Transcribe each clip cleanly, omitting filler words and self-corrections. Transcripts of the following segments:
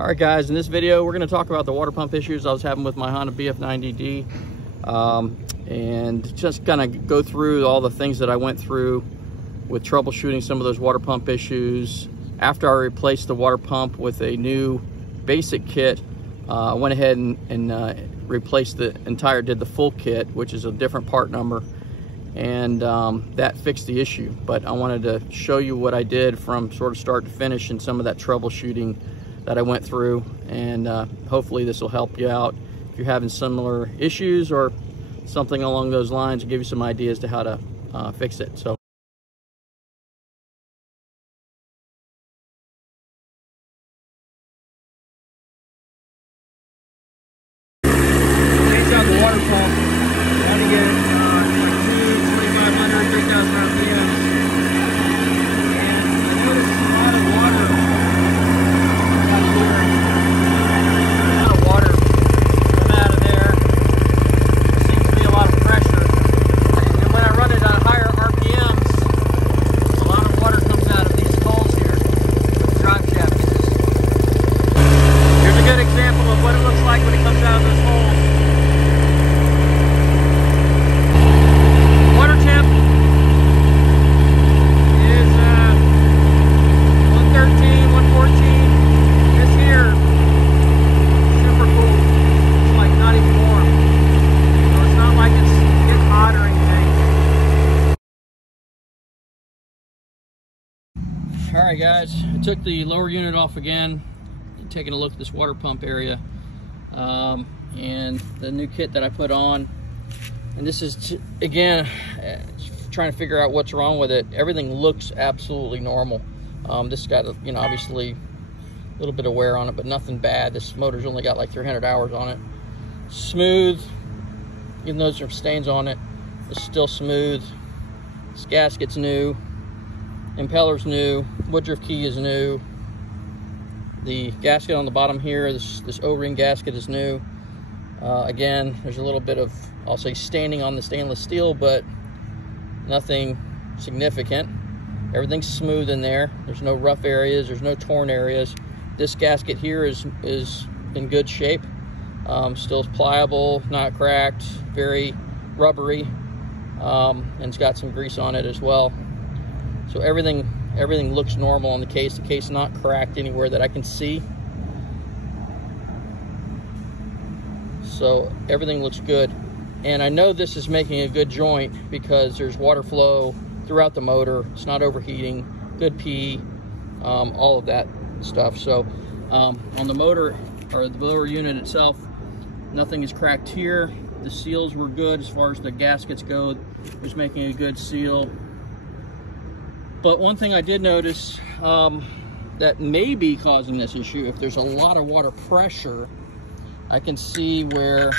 All right guys, in this video we're going to talk about the water pump issues I was having with my Honda BF90D, and just kind of go through all the things that I went through with troubleshooting some of those water pump issues. After I replaced the water pump with a new basic kit, I went ahead and replaced the entire, did the full kit, which is a different part number, and that fixed the issue. But I wanted to show you what I did from sort of start to finish and some of that troubleshooting that I went through, and hopefully this will help you out if you're having similar issues or something along those lines, and give you some ideas to how to fix it. So change out the water pump. Trying to get it like 2,500, 3,000 RPM, and I noticed a lot of water. All right guys, I took the lower unit off again, taking a look at this water pump area, and the new kit that I put on, and this is again trying to figure out what's wrong with it. Everything looks absolutely normal. This got, you know, obviously a little bit of wear on it, but nothing bad. This motor's only got like 300 hours on it. Smooth, even though there's stains on it, it's still smooth. This gasket's new. Impeller's new, Woodruff key is new. The gasket on the bottom here, this O-ring gasket is new. Again, there's a little bit of, I'll say, staining on the stainless steel, but nothing significant. Everything's smooth in there. There's no rough areas, there's no torn areas. This gasket here is in good shape. Still pliable, not cracked, very rubbery, and it's got some grease on it as well. So everything looks normal on the case. The case not cracked anywhere that I can see. So everything looks good. And I know this is making a good joint because there's water flow throughout the motor. It's not overheating, good P, all of that stuff. So on the motor, or the lower unit itself, nothing is cracked here. The seals were good as far as the gaskets go. It was making a good seal. But one thing I did notice that may be causing this issue, if there's a lot of water pressure, I can see where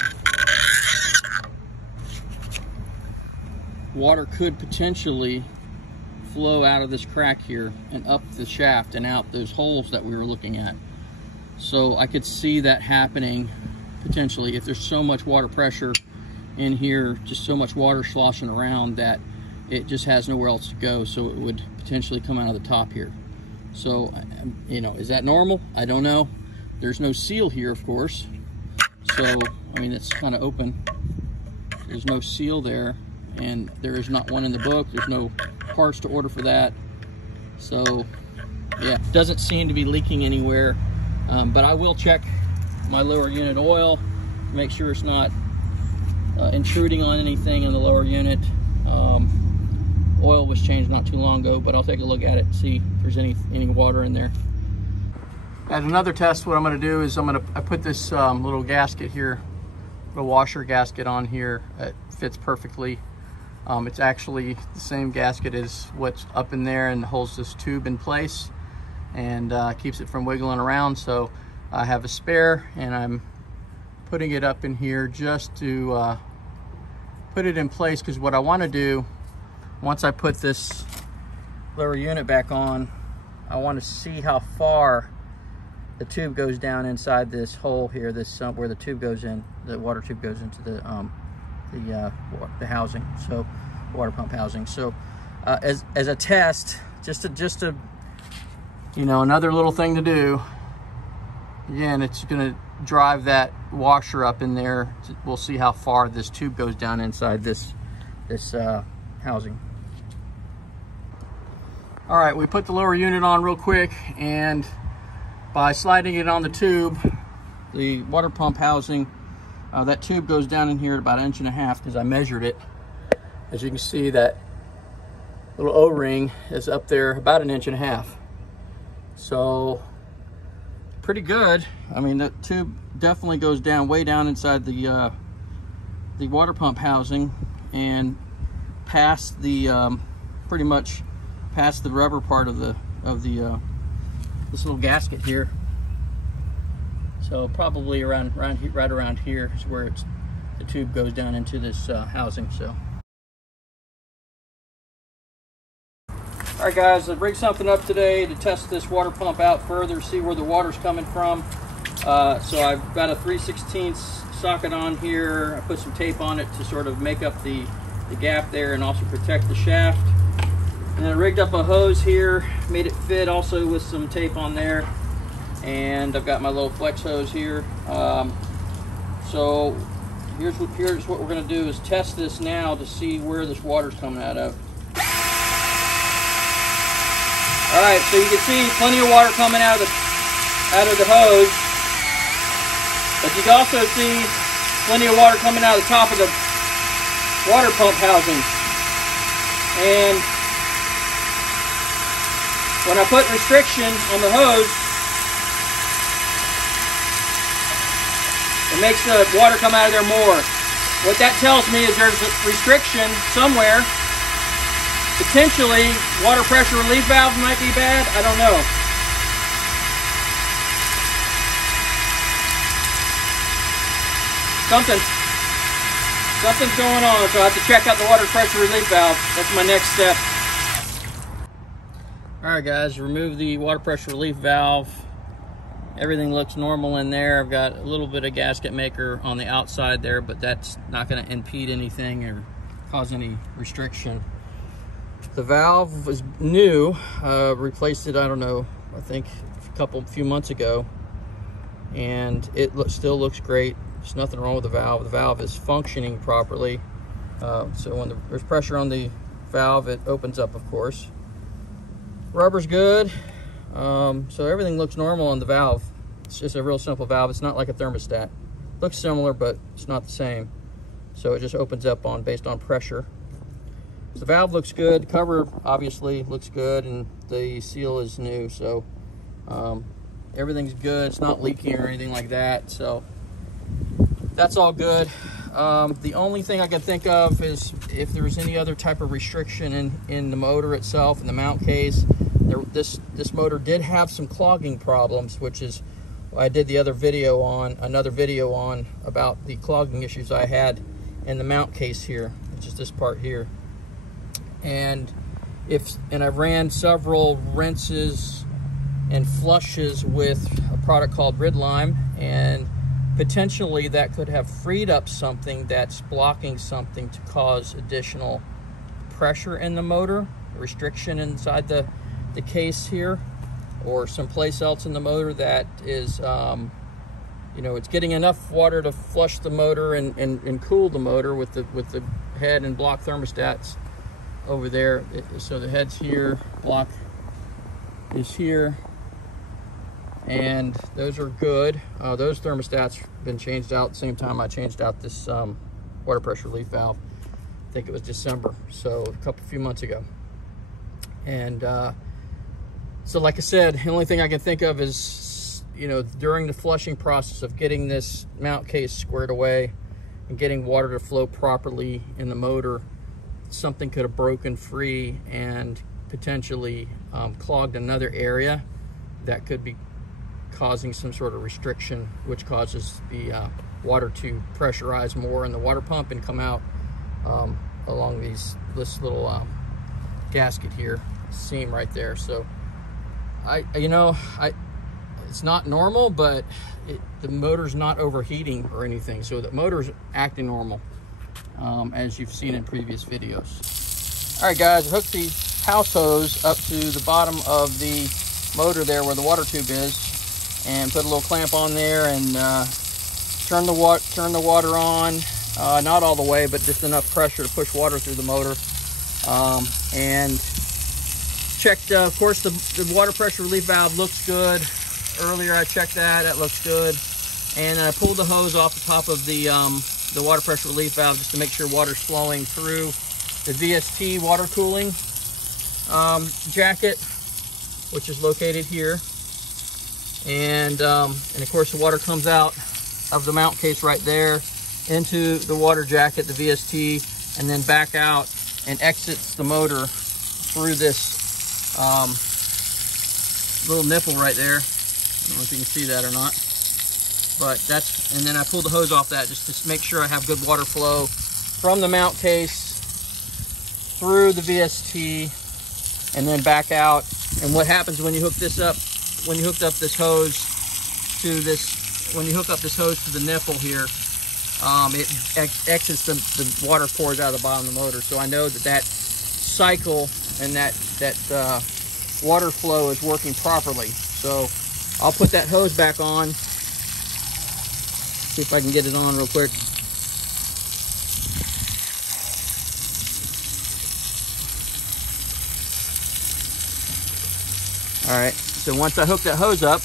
water could potentially flow out of this crack here and up the shaft and out those holes that we were looking at. So I could see that happening potentially if there's so much water pressure in here, just so much water sloshing around that it just has nowhere else to go, so it would potentially come out of the top here. So, you know, is that normal? I don't know. There's no seal here, of course. So, I mean, it's kind of open. There's no seal there, and there is not one in the book. There's no parts to order for that. So, yeah, it doesn't seem to be leaking anywhere. But I will check my lower unit oil to make sure it's not intruding on anything in the lower unit. Oil was changed not too long ago, but I'll take a look at it and see if there's any water in there. As another test, what I'm going to do is I put this little gasket here, the washer gasket on here. It fits perfectly. It's actually the same gasket as what's up in there and holds this tube in place and keeps it from wiggling around. So I have a spare, and I'm putting it up in here just to put it in place, because what I want to do once I put this lower unit back on, I want to see how far the tube goes down inside this hole here, this where the tube goes in, the water tube goes into the housing, so water pump housing. So as a test, just to you know, another little thing to do, Again, it's going to drive that washer up in there. We'll see how far this tube goes down inside this housing. All right, we put the lower unit on real quick, and by sliding it on the tube, the water pump housing, that tube goes down in here at about 1.5 inches because I measured it. As you can see, that little O-ring is up there about 1.5 inches. So pretty good. I mean, the tube definitely goes down way down inside the water pump housing and past the pretty much past the rubber part of this little gasket here. So probably right around here is where the tube goes down into this housing. So, all right, guys, I rigged something up today to test this water pump out further, see where the water's coming from. So I've got a 3/16 socket on here. I put some tape on it to sort of make up the gap there and also protect the shaft. And I rigged up a hose here, made it fit also with some tape on there. And I've got my little flex hose here. So here's what we're going to do is test this now to see where this water's coming out of. All right, so you can see plenty of water coming out of the hose, but you can also see plenty of water coming out of the top of the water pump housing. And when I put restriction on the hose, it makes the water come out of there more. What that tells me is there's a restriction somewhere. Potentially, water pressure relief valve might be bad. I don't know. Something's going on, so I have to check out the water pressure relief valve. That's my next step. All right, guys, remove the water pressure relief valve. Everything looks normal in there. I've got a little bit of gasket maker on the outside there, but that's not going to impede anything or cause any restriction. The valve was new. Replaced it, I don't know, I think a few months ago, and it still looks great. There's nothing wrong with the valve. The valve is functioning properly. So when there's pressure on the valve, it opens up, of course. Rubber's good. So everything looks normal on the valve. It's just a real simple valve. It's not like a thermostat. Looks similar, but it's not the same. So it just opens up based on pressure. So the valve looks good. The cover obviously looks good, and the seal is new. So everything's good. It's not leaking or anything like that. So that's all good. The only thing I can think of is if there's any other type of restriction in the motor itself, in the mount case. This motor did have some clogging problems, which is I did another video on about the clogging issues I had in the mount case here, which is this part here. And I ran several rinses and flushes with a product called Rid Lime, and potentially that could have freed up something that's blocking something to cause additional pressure in the motor, restriction inside the case here, or someplace else in the motor that is, it's getting enough water to flush the motor and cool the motor with the head and block thermostats over there. So the head's here, block is here, and those are good. Those thermostats have been changed out at the same time I changed out this water pressure relief valve. I think it was December, so a few months ago. And so like I said, the only thing I can think of is, during the flushing process of getting this mount case squared away and getting water to flow properly in the motor, something could have broken free and potentially clogged another area that could be causing some sort of restriction, which causes the water to pressurize more in the water pump and come out along this little gasket here, seam right there. So it's not normal, but the motor's not overheating or anything, so the motor's acting normal, as you've seen in previous videos. All right, guys, hook the house hose up to the bottom of the motor there where the water tube is, and put a little clamp on there and turn the water on, not all the way, but just enough pressure to push water through the motor. And checked, of course, the water pressure relief valve looks good. Earlier I checked that looks good. And I pulled the hose off the top of the water pressure relief valve just to make sure water's flowing through the VST water cooling jacket, which is located here. And of course the water comes out of the mount case right there into the water jacket, the VST, and then back out and exits the motor through this little nipple right there. I don't know if you can see that or not, but that's, and then I pulled the hose off that just to make sure I have good water flow from the mount case through the VST and then back out. And what happens when you hook this up, when you hooked up this hose to this, when you hook up this hose to the nipple here, it exits the water pours out of the bottom of the motor. So I know that cycle and that water flow is working properly. So I'll put that hose back on. See if I can get it on real quick. All right, so once I hook that hose up,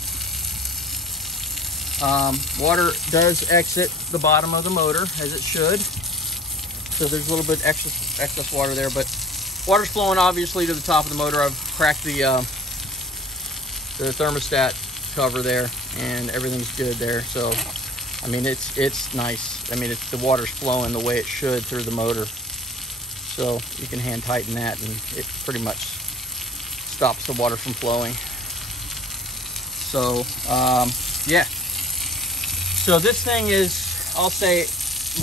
water does exit the bottom of the motor as it should. So there's a little bit excess water there, but water's flowing obviously to the top of the motor. I've cracked the thermostat cover there, and everything's good there. So I mean, it's nice. I mean, the water's flowing the way it should through the motor. So you can hand tighten that, and it pretty much stops the water from flowing. So yeah. So this thing is, I'll say,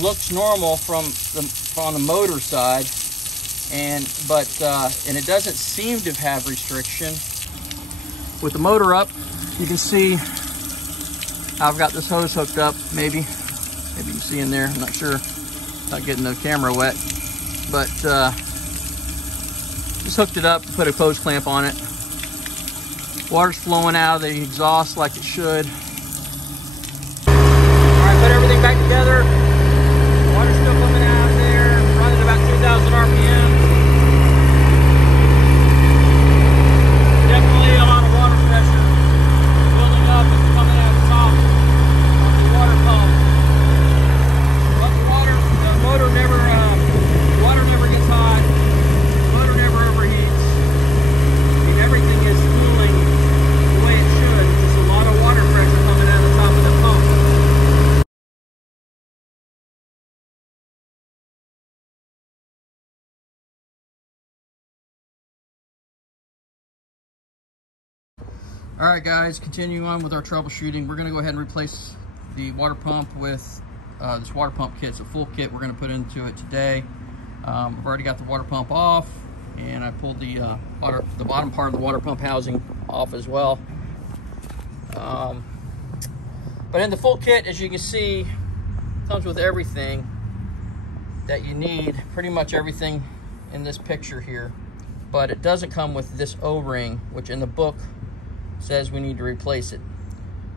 looks normal on the motor side, and it doesn't seem to have restriction. With the motor up, you can see I've got this hose hooked up. Maybe you can see in there. I'm not sure, not getting the camera wet, but just hooked it up, put a hose clamp on it. Water's flowing out of the exhaust like it should. Put everything back together. Water's still coming out of there, running about 2,000 RPM. Definitely a lot of water pressure building up and coming out of the top of the water pump. But the motor never, water never gets hot. The motor never overheats. I mean, everything is cooling the way it should. Just a lot of water pressure coming out of the top of the pump. All right, guys, continuing on with our troubleshooting. We're going to go ahead and replace the water pump with this water pump kit. It's a full kit we're going to put into it today. I've already got the water pump off, and I pulled the bottom part of the water pump housing off as well. But in the full kit, as you can see, comes with everything that you need, pretty much everything in this picture here. But it doesn't come with this O-ring, which in the book says we need to replace it.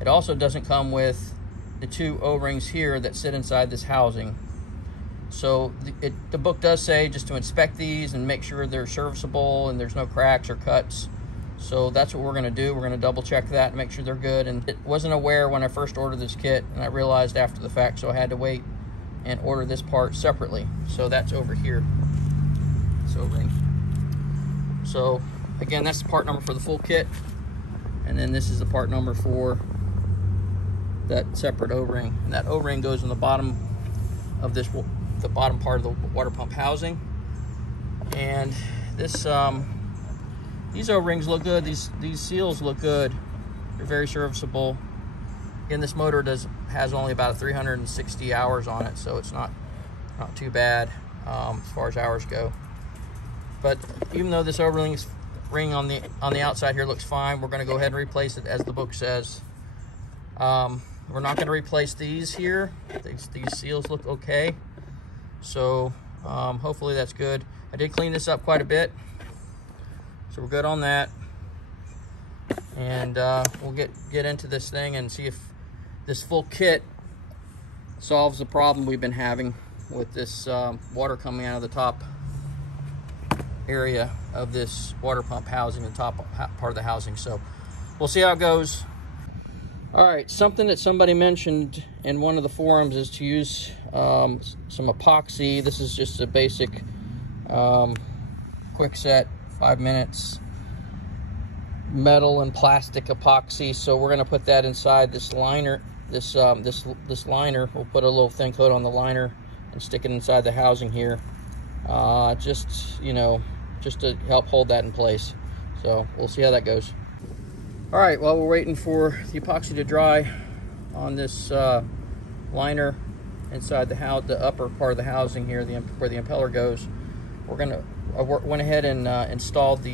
It also doesn't come with the two O-rings here that sit inside this housing. So the book does say just to inspect these and make sure they're serviceable and there's no cracks or cuts. So that's what we're going to do. We're going to double check that and make sure they're good. And it wasn't aware when I first ordered this kit, and I realized after the fact, so I had to wait and order this part separately. So that's over here. This O-ring. So again, that's the part number for the full kit. And then this is the part number for that separate O-ring. And that O-ring goes in the bottom of this, the bottom part of the water pump housing. And this, these O-rings look good. These seals look good. They're very serviceable. Again, this motor has only about 360 hours on it, so it's not too bad as far as hours go. But even though this O-ring on the outside here looks fine, we're going to go ahead and replace it as the book says. We're not going to replace these here. These seals look okay, so hopefully that's good. I did clean this up quite a bit, so we're good on that. and we'll get into this thing and see if this full kit solves the problem we've been having with this water coming out of the top area of this water pump housing, the top part of the housing. So we'll see how it goes. All right, something that somebody mentioned in one of the forums is to use some epoxy. This is just a basic quick set, 5 minutes, metal and plastic epoxy. So we're going to put that inside this liner. This liner, we'll put a little thin coat on the liner and stick it inside the housing here, just to help hold that in place. So we'll see how that goes. All right, while we're waiting for the epoxy to dry on this liner inside the upper part of the housing here, where the impeller goes, I went ahead and installed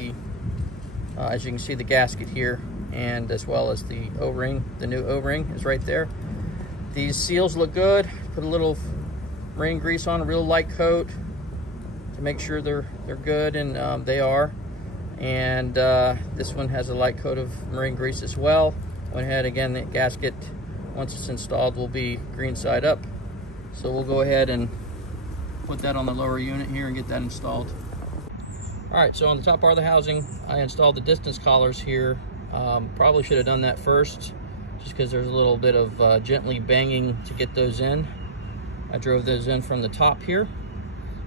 as you can see, the gasket here, and as well as the O-ring. The new O-ring is right there. These seals look good. Put a little marine grease on, a real light coat to make sure they're good, and they are. And this one has a light coat of marine grease as well. Went ahead, again, the gasket, once it's installed, will be green side up. So we'll go ahead and put that on the lower unit here and get that installed. All right, so on the top part of the housing, I installed the distance collars here. Probably should have done that first, just because there's a little bit of gently banging to get those in. I drove those in from the top here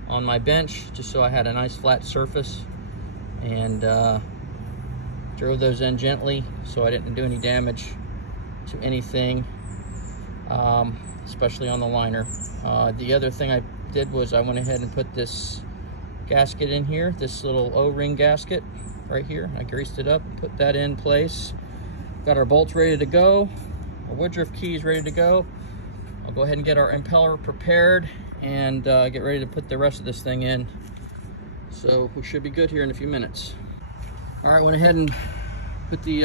on my bench, just so I had a nice flat surface, and drove those in gently so I didn't do any damage to anything, especially on the liner. The other thing I did was I went ahead and put this gasket in here, this little O-ring gasket right here. I greased it up, put that in place. Got our bolts ready to go, our Woodruff keys ready to go. I'll go ahead and get our impeller prepared and get ready to put the rest of this thing in. So we should be good here in a few minutes. All right, went ahead and put the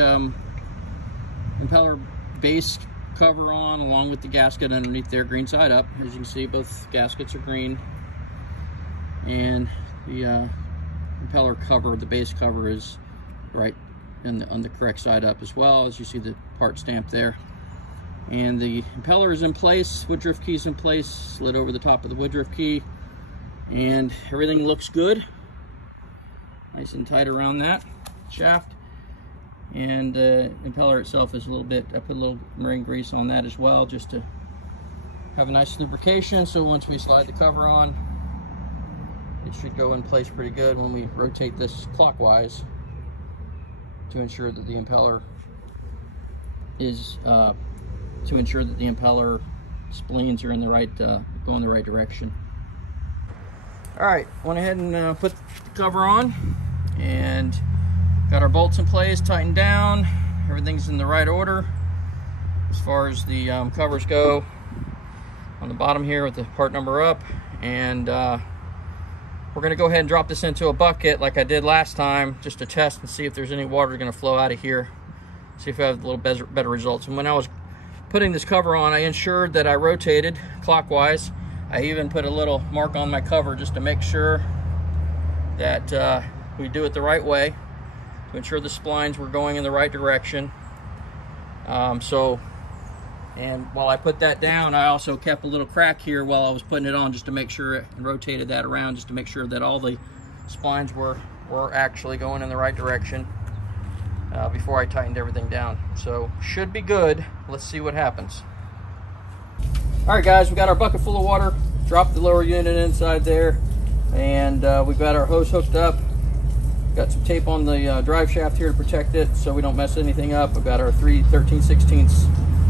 impeller base cover on along with the gasket underneath there, green side up. As you can see, both gaskets are green, and the impeller cover, the base cover, is right on the correct side up as well. As you see, the part stamped there. And the impeller is in place, Woodruff key's in place, slid over the top of the Woodruff key, and everything looks good. Nice and tight around that shaft. And the impeller itself is a little bit, I put a little marine grease on that as well, just to have a nice lubrication. So once we slide the cover on, it should go in place pretty good when we rotate this clockwise to ensure that the impeller is spleens are in the right, go in the right direction. All right, went ahead and put the cover on and got our bolts in place, tightened down. Everything's in the right order as far as the covers go on the bottom here with the part number up. And we're gonna go ahead and drop this into a bucket like I did last time, just to test and see if there's any water gonna flow out of here. See if I have a little better results. And when I was putting this cover on, I ensured that I rotated clockwise. I even put a little mark on my cover just to make sure that we do it the right way, to ensure the splines were going in the right direction. And while I put that down, I also kept a little crack here while I was putting it on, just to make sure, and rotated that around just to make sure that all the splines were actually going in the right direction before I tightened everything down. So should be good. Let's see what happens. All right, guys, we got our bucket full of water, dropped the lower unit inside there, and we've got our hose hooked up. Got some tape on the drive shaft here to protect it so we don't mess anything up. We've got our 3/13/16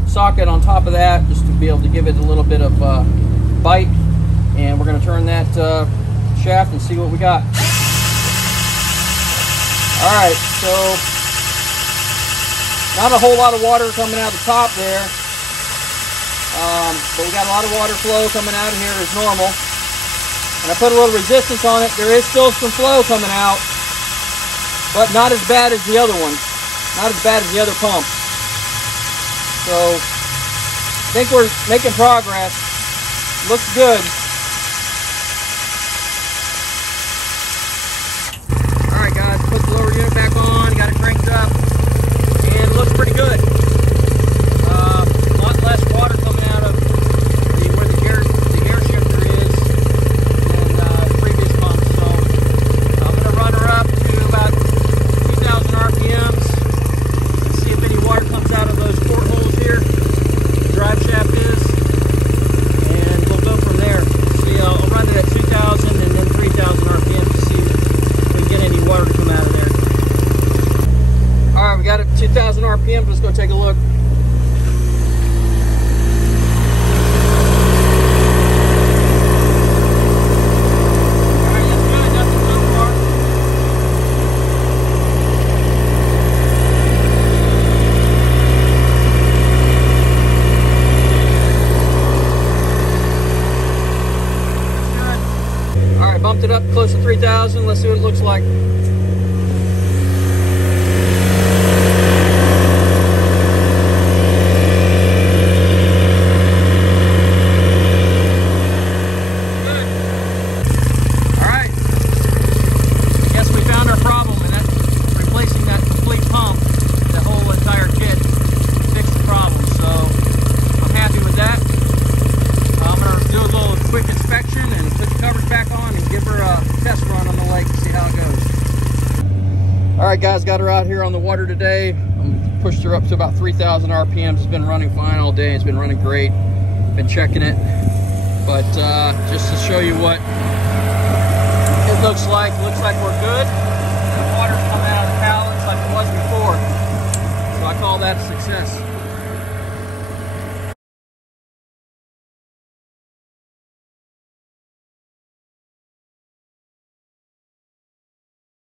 socket on top of that, just to be able to give it a little bit of bite. And we're going to turn that shaft and see what we got. All right, so not a whole lot of water coming out the top there, but we got a lot of water flow coming out of here as normal. And I put a little resistance on it. There is still some flow coming out, but not as bad as the other one, not as bad as the other pump. So I think we're making progress. Looks good. All right, guys, put the lower unit back on, got it cranked up, 3,000. Let's see what it looks like. Alright guys, got her out here on the water today. Pushed her up to about 3,000 RPMs. It's been running fine all day. It's been running great. Been checking it. But just to show you what it looks like we're good. The water's coming out of the pallets like it was before. So I call that a success.